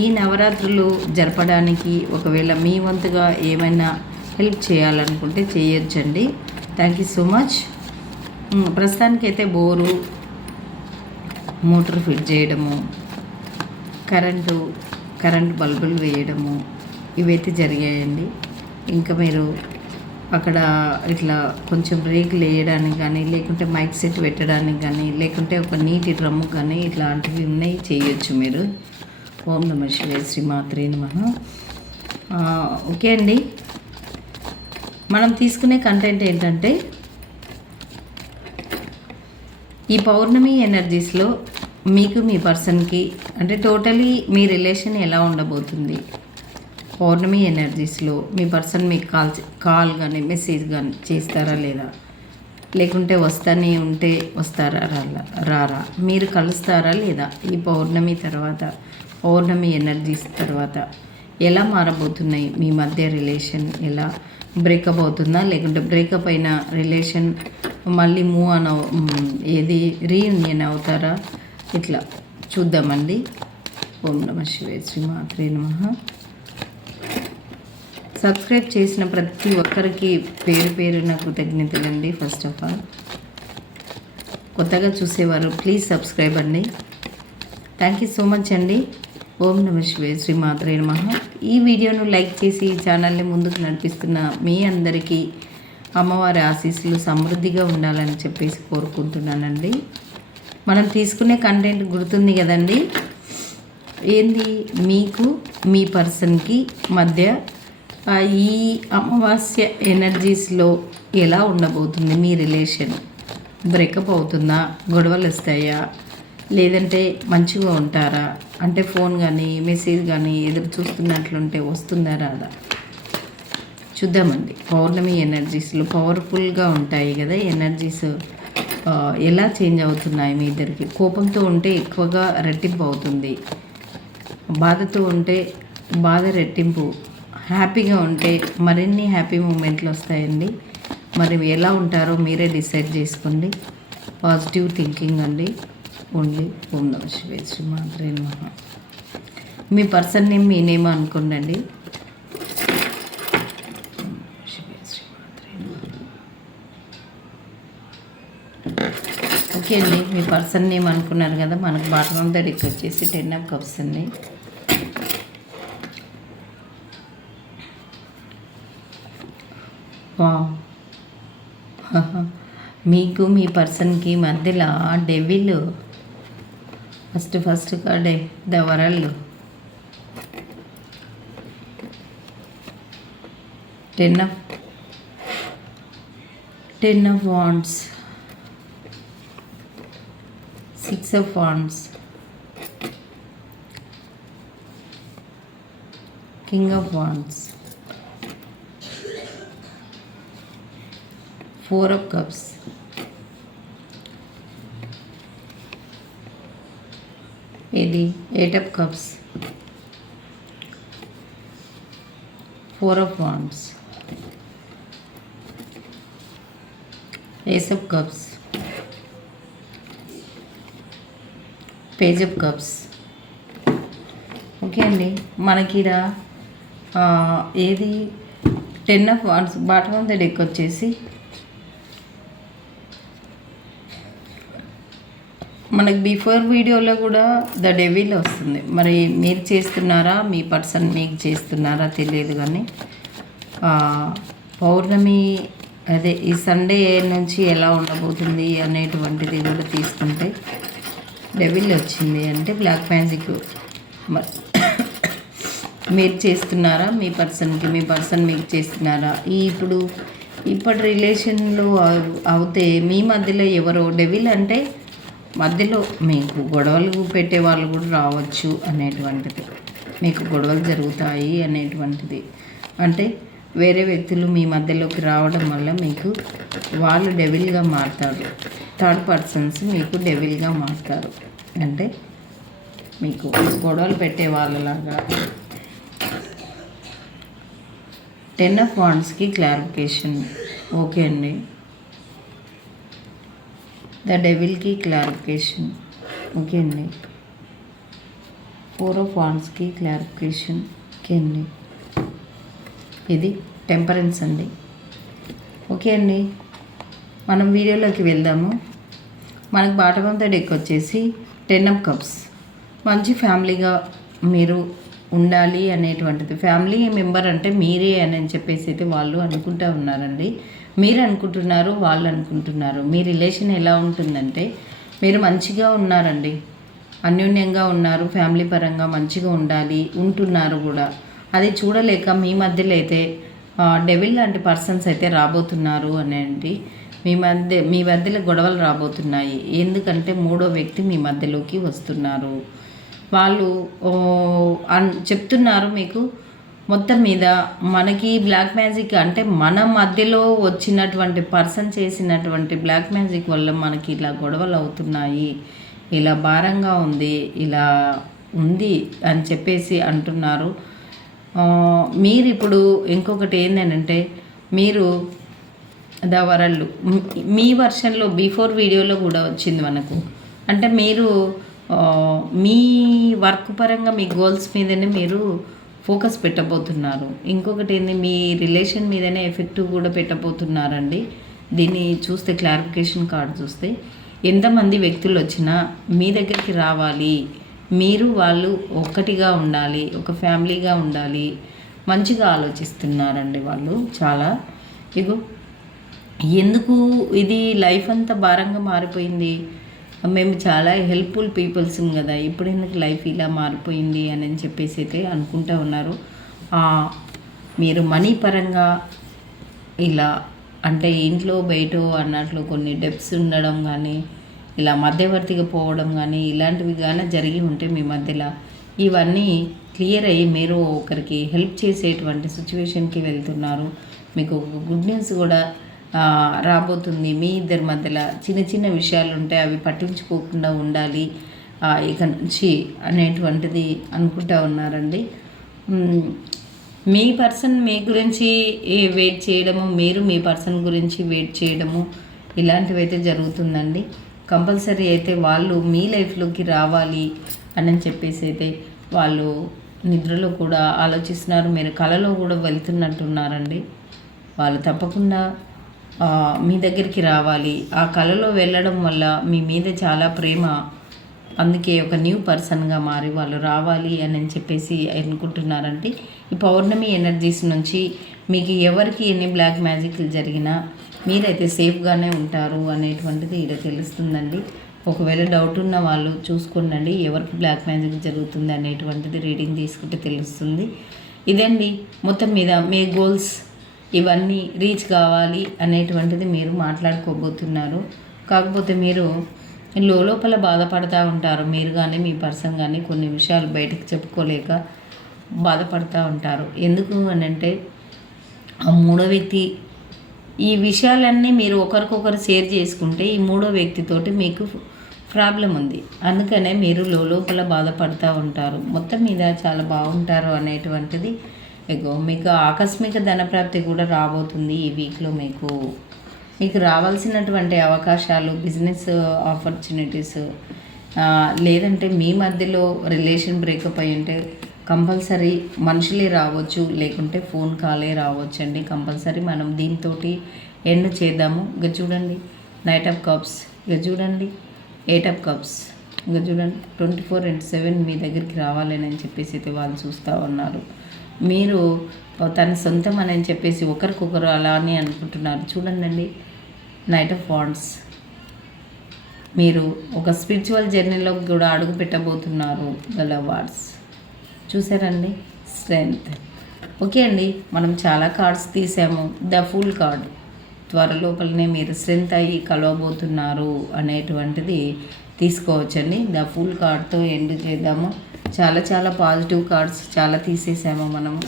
ఈ నవరాత్రులు జరపడానికి ఒకవేళ మీ వంతుగా ఏమైనా హెల్ప్ చేయాలనుకుంటే చేయొచ్చండి. థ్యాంక్ యూ సో మచ్ ప్రస్తుతానికైతే బోరు మోటార్ ఫిట్ చేయడము కరెంటు కరెంట్ బల్బులు వేయడము ఇవైతే జరిగాయండి. ఇంకా మీరు అక్కడ ఇట్లా కొంచెం రేకులు వేయడానికి కానీ లేకుంటే మైక్ సెట్ పెట్టడానికి కానీ లేకుంటే ఒక నీటి డ్రమ్ము కానీ ఇట్లాంటివి ఉన్నాయి చేయొచ్చు మీరు. ఓం నమ శివే శ్రీమాత్రే నమ. ఓకే అండి. మనం తీసుకునే కంటెంట్ ఏంటంటే ఈ పౌర్ణమి ఎనర్జీస్లో మీకు మీ పర్సన్కి అంటే టోటలీ మీ రిలేషన్ ఎలా ఉండబోతుంది? పౌర్ణమి ఎనర్జీస్లో మీ పర్సన్ మీకు కాల్ కాల్ కానీ మెసేజ్ కానీ చేస్తారా లేదా? లేకుంటే వస్తానే ఉంటే వస్తారా రాలా రారా? మీరు కలుస్తారా లేదా ఈ పౌర్ణమి తర్వాత? పౌర్ణమి ఎనర్జీస్ తర్వాత ఎలా మారబోతున్నాయి? మీ మధ్య రిలేషన్ ఎలా బ్రేకప్ అవుతుందా? లేకుంటే బ్రేకప్ అయిన రిలేషన్ మళ్ళీ మూవ్ అన్ అవ్ ఏది రీయూనియన్ అవుతారా? ఇట్లా చూద్దామండి. ఓం నమ శివే శ్రీమాత్రే నమ. సబ్స్క్రైబ్ చేసిన ప్రతి ఒక్కరికి పేరు పేరు నాకు కృతజ్ఞతలండి ఫస్ట్ ఆఫ్ ఆల్ కొత్తగా చూసేవారు ప్లీజ్ సబ్స్క్రైబ్ అండి. థ్యాంక్ యూ సో మచ్ అండి. ఓం నమ శివే శ్రీ మాత్రే నమ. ఈ వీడియోను లైక్ చేసి ఛానల్ని ముందుకు నడిపిస్తున్న మీ అందరికీ అమ్మవారి ఆశీస్సులు సమృద్ధిగా ఉండాలని చెప్పేసి కోరుకుంటున్నానండి. మనం తీసుకునే కంటెంట్ గుర్తుంది కదండి? ఏంది? మీకు మీ పర్సన్కి మధ్య ఈ అమావాస్య ఎనర్జీస్లో ఎలా ఉండబోతుంది మీ రిలేషన్? బ్రేకప్ అవుతుందా? గొడవలు వస్తాయా? లేదంటే మంచిగా ఉంటారా? అంటే ఫోన్ కానీ మెసేజ్ కానీ ఎదురు చూస్తున్నట్లుంటే వస్తుందా రాదా చూద్దామండి. పౌర్ణమి ఎనర్జీస్లు పవర్ఫుల్గా ఉంటాయి కదా ఎనర్జీస్. ఎలా చేంజ్ అవుతున్నాయి మీ ఇద్దరికి? కోపంతో ఉంటే ఎక్కువగా రెట్టింపు అవుతుంది. బాధతో ఉంటే బాధ రెట్టింపు. హ్యాపీగా ఉంటే మరిన్ని హ్యాపీ మూమెంట్లు వస్తాయండి. మరి ఎలా ఉంటారో మీరే డిసైడ్ చేసుకోండి. పాజిటివ్ థింకింగ్ అండి. ఓన్లీ ఓం నమ శివే శ్రీ మాత్రే మీ పర్సన్ నేమ్ మీ నేమ్ అనుకోండి ఓకే అండి మీ పర్సన్ నేమ్ అనుకున్నారు కదా మనకు బాటం ఆఫ్ ద డెక్ వచ్చేసి టెన్ ఆఫ్ కప్స్ అండి. వావ్. మీకు మీ పర్సన్కి మధ్యలో devil first first కార్డే the world ten of ten of wands six of wands king of wands four of cups ఇది eight of cups four of wands ace of cups page of cups okay అండి. మనకి ఈడ, ఏది? Ten of wands bottom of the deck వచ్చేసి మనకి before వీడియోలో కూడా the devil వస్తుంది. మరి మీరు చేస్తున్నారా? మీ పర్సన్ మీకు చేస్తున్నారా? తెలియదు కానీ పౌర్ణమి అదే ఈ సండే నుంచి ఎలా ఉండబోతుంది అనేటువంటిది కూడా తీసుకుంటే డెవిల్ వచ్చింది అంటే బ్లాక్ మ్యాజిక్ మరి మీరు చేస్తున్నారా? మీ పర్సన్కి మీ పర్సన్ మీకు చేస్తున్నారా? ఈ ఇప్పుడు ఇప్పటి రిలేషన్లో అవుతే మీ మధ్యలో ఎవరో డెవిల్ అంటే మధ్యలో మీకు గొడవలు పెట్టే వాళ్ళు కూడా రావచ్చు అనేటువంటిది. మీకు గొడవలు జరుగుతాయి అనేటువంటిది. అంటే వేరే వ్యక్తులు మీ మధ్యలోకి రావడం వల్ల మీకు వాళ్ళు డెవిల్గా మారుతారు. థర్డ్ పర్సన్స్ మీకు డెవిల్గా మారుతారు. అంటే మీకు గొడవలు పెట్టే వాళ్ళలాగా. టెన్ ఆఫ్ వాండ్స్కి క్లారిఫికేషన్. ఓకే అండి. ద డెవిల్కి క్లారిఫికేషన్ ఓకే అండి. ఫోర్ ఆఫ్ వాన్స్కి క్లారిఫికేషన్ ఓకే అండి. ఇది టెంపరెన్స్ అండి. ఓకే అండి. మనం వీడియోలోకి వెళ్దాము. మనకు బాటమంతా డెక్ వచ్చేసి టెన్ ఆఫ్ కప్స్ మంచి ఫ్యామిలీగా మీరు ఉండాలి అనేటువంటిది. ఫ్యామిలీ మెంబర్ అంటే మీరే అని చెప్పేసి అయితే వాళ్ళు అనుకుంటూ ఉన్నారండి. మీరు అనుకుంటున్నారు వాళ్ళు అనుకుంటున్నారు మీ రిలేషన్ ఎలా ఉంటుందంటే మీరు మంచిగా ఉన్నారండి. అన్యోన్యంగా ఉన్నారు ఫ్యామిలీ పరంగా మంచిగా ఉండాలి ఉంటున్నారు కూడా. అది చూడలేక మీ మధ్యలో అయితే డెవిల్ లాంటి పర్సన్స్ అయితే రాబోతున్నారు అనేది మీ మధ్య మీ మధ్యలో గొడవలు రాబోతున్నాయి. ఎందుకంటే మూడో వ్యక్తి మీ మధ్యలోకి వస్తున్నారు. వాళ్ళు అన్ చెప్తున్నారు మీకు మొత్తం మీద మనకి బ్లాక్ మ్యాజిక్ అంటే మన మధ్యలో వచ్చినటువంటి పర్సన్ చేసినటువంటి బ్లాక్ మ్యాజిక్ వల్ల మనకి ఇలా గొడవలు అవుతున్నాయి ఇలా భారంగా ఉంది ఇలా ఉంది అని చెప్పేసి అంటున్నారు. మీరు ఇప్పుడు ఇంకొకటి ఏంటంటే మీరు ద వరల్డ్ మీ వర్షన్లో బిఫోర్ వీడియోలో కూడా వచ్చింది మనకు. అంటే మీరు మీ వర్క్ పరంగా మీ గోల్స్ మీదనే మీరు ఫోకస్ పెట్టబోతున్నారు. ఇంకొకటి ఏంది మీ రిలేషన్ మీదనే ఎఫెక్ట్ కూడా పెట్టబోతున్నారండి. దీన్ని చూస్తే క్లారిఫికేషన్ కార్డు చూస్తే ఎంతమంది వ్యక్తులు వచ్చినా మీ దగ్గరికి రావాలి. మీరు వాళ్ళు ఒక్కటిగా ఉండాలి ఒక ఫ్యామిలీగా ఉండాలి. మంచిగా ఆలోచిస్తున్నారండి వాళ్ళు చాలా. ఇగో ఎందుకు ఇది లైఫ్ అంతా భారంగా మారిపోయింది? మేము చాలా హెల్ప్ఫుల్ పీపుల్స్ కదా. ఇప్పుడు ఎందుకు లైఫ్ ఇలా మారిపోయింది అని చెప్పేసి అయితే అనుకుంటూ ఉన్నారు. మీరు మనీ పరంగా ఇలా అంటే ఇంట్లో బయట అన్నట్లు కొన్ని డెప్స్ ఉండడం కానీ ఇలా మధ్యవర్తిగా పోవడం కానీ ఇలాంటివి కానీ జరిగి ఉంటే మీ మధ్యలో ఇవన్నీ క్లియర్ అయ్యి మీరు ఒకరికి హెల్ప్ చేసేటువంటి సిచ్యువేషన్కి వెళ్తున్నారు. మీకు గుడ్ న్యూస్ కూడా రాబోతుంది. మీ ఇద్దరి మధ్యలో చిన్న చిన్న విషయాలు ఉంటాయి అవి పట్టించుకోకుండా ఉండాలి. ఇక నుంచి అనేటువంటిది అనుకుంటా ఉన్నారండి. మీ పర్సన్ మీ గురించి వెయిట్ చేయడము మీరు మీ పర్సన్ గురించి వెయిట్ చేయడము ఇలాంటివి అయితే జరుగుతుందండి. కంపల్సరీ అయితే వాళ్ళు మీ లైఫ్లోకి రావాలి అని చెప్పేసి అయితే వాళ్ళు నిద్రలో కూడా ఆలోచిస్తున్నారు. మీరు కళలో కూడా వెళ్తున్నట్టున్నారండి. వాళ్ళు తప్పకుండా మీ దగ్గరికి రావాలి. ఆ కళలో వెళ్ళడం వల్ల మీ మీద చాలా ప్రేమ అందుకే ఒక న్యూ పర్సన్గా మారి వాళ్ళు రావాలి అని చెప్పేసి అనుకుంటున్నారంటే ఈ పౌర్ణమి ఎనర్జీస్ నుంచి మీకు ఎవరికి ఎన్ని బ్లాక్ మ్యాజిక్లు జరిగినా మీరైతే సేఫ్గానే ఉంటారు అనేటువంటిది ఇక్కడ తెలుస్తుందండి. ఒకవేళ డౌట్ ఉన్న వాళ్ళు చూసుకోండి ఎవరికి బ్లాక్ మ్యాజిక్ జరుగుతుంది అనేటువంటిది రీడింగ్ తీసుకుంటే తెలుస్తుంది. ఇదండి మొత్తం మీద మీ గోల్స్. ఇవన్నీ రీచ్ కావాలి అనేటువంటిది మీరు మాట్లాడుకోబోతున్నారు. కాకపోతే మీరు లోపల బాధపడతా ఉంటారు. మీరు కానీ మీ పర్సన్ కానీ కొన్ని విషయాలు బయటకు చెప్పుకోలేక బాధపడుతూ ఉంటారు. ఎందుకు అని అంటే ఆ మూడో వ్యక్తి ఈ విషయాలన్నీ మీరు ఒకరికొకరు షేర్ చేసుకుంటే ఈ మూడో వ్యక్తితోటి మీకు ప్రాబ్లం ఉంది. అందుకనే మీరు లోపల బాధపడుతూ ఉంటారు. మొత్తం మీద చాలా బాగుంటారు అనేటువంటిది మీకు మీకు ఆకస్మిక ధనప్రాప్తి కూడా రాబోతుంది ఈ వీక్లో మీకు. మీకు రావాల్సినటువంటి అవకాశాలు బిజినెస్ ఆపర్చునిటీస్ లేదంటే మీ మధ్యలో రిలేషన్ బ్రేకప్ అయి ఉంటే కంపల్సరీ మనుషులే రావచ్చు లేకుంటే ఫోన్ కాలే రావచ్చు అండి కంపల్సరీ మనం దీంతో ఎండ్ చేద్దాము. ఇక చూడండి నైట్ ఆఫ్ కప్స్. ఇక చూడండి ఎయిట్ ఆఫ్ కప్స్. ఇక చూడండి ట్వంటీ ఫోర్ ఇంటూ సెవెన్ మీ దగ్గరికి రావాలని చెప్పేసి అయితే వాళ్ళు చూస్తూ ఉన్నారు. మీరు తన సొంతం అని చెప్పేసి ఒకరికొకరు అలా అని అనుకుంటున్నారు. చూడండి నైట్ ఆఫ్ వాండ్స్ మీరు ఒక స్పిరిచువల్ జర్నీలో కూడా అడుగు పెట్టబోతున్నారు గల వార్డ్స్ చూసారండి? స్ట్రెంగ్త్ ఓకే అండి మనం చాలా కార్డ్స్ తీసాము. ద ఫుల్ కార్డ్ త్వరలోపలనే మీరు స్ట్రెంత్ అయ్యి కలవబోతున్నారు అనేటువంటిది తీసుకోవచ్చండి. ద ఫుల్ కార్డ్తో ఎండ్ చేద్దాము. చాలా చాలా పాజిటివ్ కార్డ్స్ చాలా తీసేసాము మనము.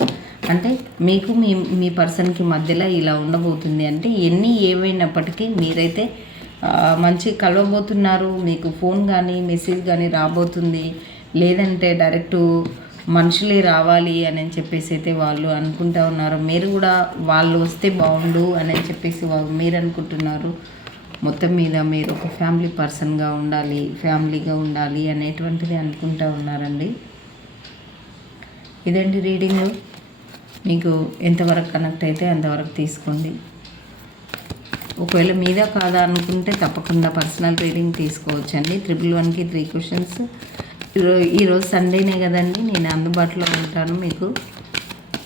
అంటే మీకు మీ మీ పర్సన్కి మధ్యలో ఇలా ఉండబోతుంది అంటే ఎన్ని ఏమైనప్పటికీ మీరైతే మంచి కలవబోతున్నారు. మీకు ఫోన్ కానీ మెసేజ్ కానీ రాబోతుంది. లేదంటే డైరెక్ట్ మనుషులే రావాలి అని చెప్పేసి అయితే వాళ్ళు అనుకుంటా ఉన్నారు. మీరు కూడా వాళ్ళు వస్తే బాగుండు అని చెప్పేసి మీరు అనుకుంటున్నారు. మొత్తం మీద మీరు ఒక ఫ్యామిలీ పర్సన్గా ఉండాలి ఫ్యామిలీగా ఉండాలి అనేటువంటిది అనుకుంటా ఉన్నారండి. ఇదండి రీడింగ్? మీకు ఎంతవరకు కనెక్ట్ అయితే అంతవరకు తీసుకోండి. ఒకవేళ మీద కాదా అనుకుంటే తప్పకుండా పర్సనల్ రీడింగ్ తీసుకోవచ్చండి. ట్రిపుల్ వన్కి త్రీ క్వశ్చన్స్. ఈరోజు సండేనే కదండి నేను అందుబాటులో ఉంటాను మీకు.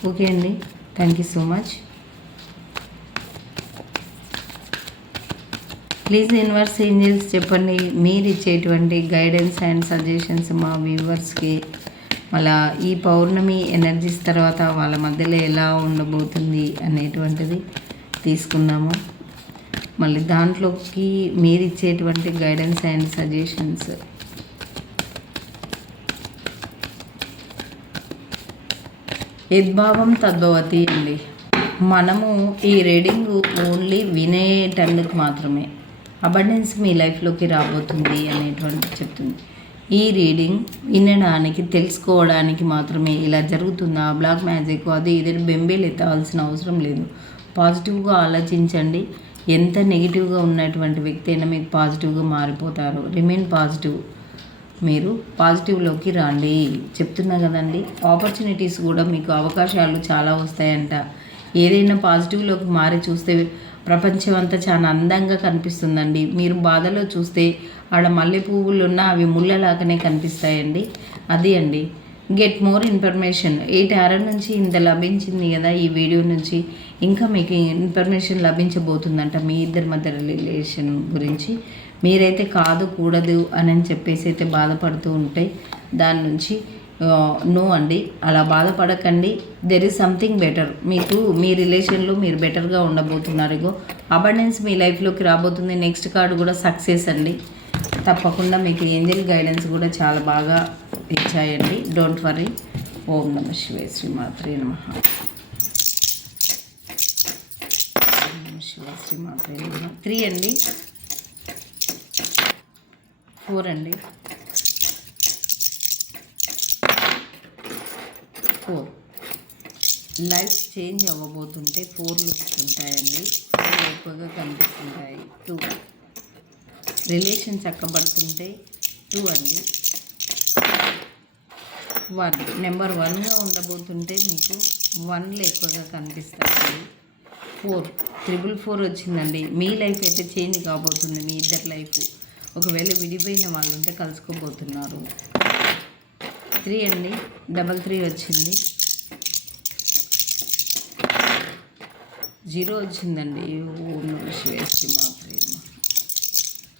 ఓకే అండి. Thank you so much. Please universe angels చెప్పండి మీరు ఇచ్చేటువంటి గైడెన్స్ అండ్ సజెషన్స్ మా వ్యూవర్స్కి. మళ్ళా ఈ పౌర్ణమి ఎనర్జీస్ తర్వాత వాళ్ళ మధ్యలో ఎలా ఉండబోతుంది అనేటువంటిది తీసుకున్నాము. మళ్ళీ దాంట్లోకి మీరు ఇచ్చేటువంటి గైడెన్స్ అండ్ సజెషన్స్ యద్భావం తద్భవతి అండి. మనము ఈ రీడింగ్ ఓన్లీ వినేటందుకు మాత్రమే. అబండెన్స్ మీ లైఫ్లోకి రాబోతుంది అనేటువంటి చెప్తుంది. ఈ రీడింగ్ వినడానికి తెలుసుకోవడానికి మాత్రమే ఇలా జరుగుతుందా? బ్లాక్ మ్యాజిక్ అది ఇది బెంబేలు ఎత్తాల్సిన అవసరం లేదు. పాజిటివ్గా ఆలోచించండి. ఎంత నెగిటివ్గా ఉన్నటువంటి వ్యక్తి అయినా మీకు పాజిటివ్గా మారిపోతారు. రిమైన్ పాజిటివ్ మీరు పాజిటివ్లోకి రండి. చెప్తున్నా కదండి ఆపర్చునిటీస్ కూడా మీకు అవకాశాలు చాలా వస్తాయంట. ఏదైనా పాజిటివ్లోకి మారి చూస్తే ప్రపంచం అంతా చాలా అందంగా కనిపిస్తుందండి. మీరు బాధలో చూస్తే ఆడ మల్లె పువ్వులు ఉన్న అవి ముళ్ళలాగానే కనిపిస్తాయండి. అది అండి. గెట్ మోర్ ఇన్ఫర్మేషన్ ఈ టారో నుంచి ఇంత లభించింది కదా ఈ వీడియో నుంచి. ఇంకా మీకు ఇన్ఫర్మేషన్ లభించబోతుందంట మీ ఇద్దరి మధ్య రిలేషన్ గురించి. మీరైతే కాదు కూడదు అని అని చెప్పేసి అయితే బాధపడుతూ ఉంటే దాని నుంచి నో అండి. అలా బాధపడకండి. దెర్ ఇస్ సంథింగ్ బెటర్ మీకు మీ రిలేషన్లో మీరు బెటర్గా ఉండబోతున్నారు ఇగో. అబండెన్స్ మీ లైఫ్లోకి రాబోతుంది. నెక్స్ట్ కార్డు కూడా సక్సెస్ అండి. తప్పకుండా మీకు ఏంజల్ గైడెన్స్ కూడా చాలా బాగా ఇచ్చాయండి. డోంట్ వరీ ఓం నమ శివే శ్రీమాత్రే నమ. శివ శ్రీమాత్రే నమ. త్రీ అండి. ఫోర్ అండి. ఫోర్. లైఫ్ చేంజ్ అవ్వబోతుంటే ఫోర్లు ఉంటాయండి. ఎక్కువగా కనిపిస్తుంటాయి. టూ. రిలేషన్ చక్కబడుతుంటే టూ అండి. వన్. నెంబర్ వన్గా ఉండబోతుంటే మీకు వన్లు ఎక్కువగా కనిపిస్తాయి ఫోర్. త్రిబుల్ ఫోర్ వచ్చిందండి. మీ లైఫ్ అయితే చేంజ్ కాబోతుంది మీ ఇద్దరి లైఫ్. ఒకవేళ విడిపోయిన వాళ్ళు ఉంటే కలుసుకోబోతున్నారు. త్రీ అండి. డబల్ త్రీ వచ్చింది. జీరో వచ్చిందండి. ఓం నమ మాత్రమే.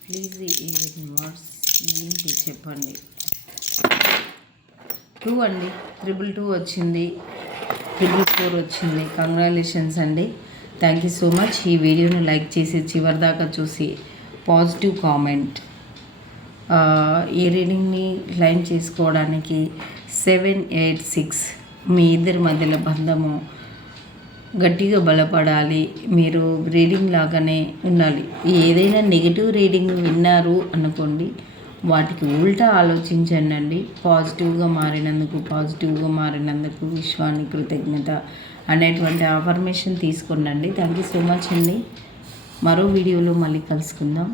ప్లీజ్ నమః. ప్లీజ్ వర్డ్స్ ఏంటి చెప్పండి. టూ అండి. త్రిబుల్ టూ వచ్చింది. త్రిబుల్ ఫోర్ వచ్చింది. కంగ్రాలేషన్స్ అండి. థ్యాంక్ యూ సో మచ్ ఈ వీడియోను లైక్ చేసి చివరి దాకా చూసి పాజిటివ్ కామెంట్. ఈ రీడింగ్ని లైన్ చేసుకోవడానికి సెవెన్ ఎయిట్ సిక్స్ మీ ఇద్దరి మధ్యలో బంధము గట్టిగా బలపడాలి. మీరు రీడింగ్ లాగానే ఉండాలి. ఏదైనా నెగిటివ్ రీడింగ్ విన్నారు అనుకోండి వాటికి ఉల్టా ఆలోచించండి అండి పాజిటివ్గా మారినందుకు పాజిటివ్గా మారినందుకు విశ్వానికి కృతజ్ఞత అనేటువంటి ఆఫర్మేషన్ తీసుకోండి థ్యాంక్ యూ సో మచ్ అండి. మరో వీడియోలో మళ్ళీ కలుసుకుందాం.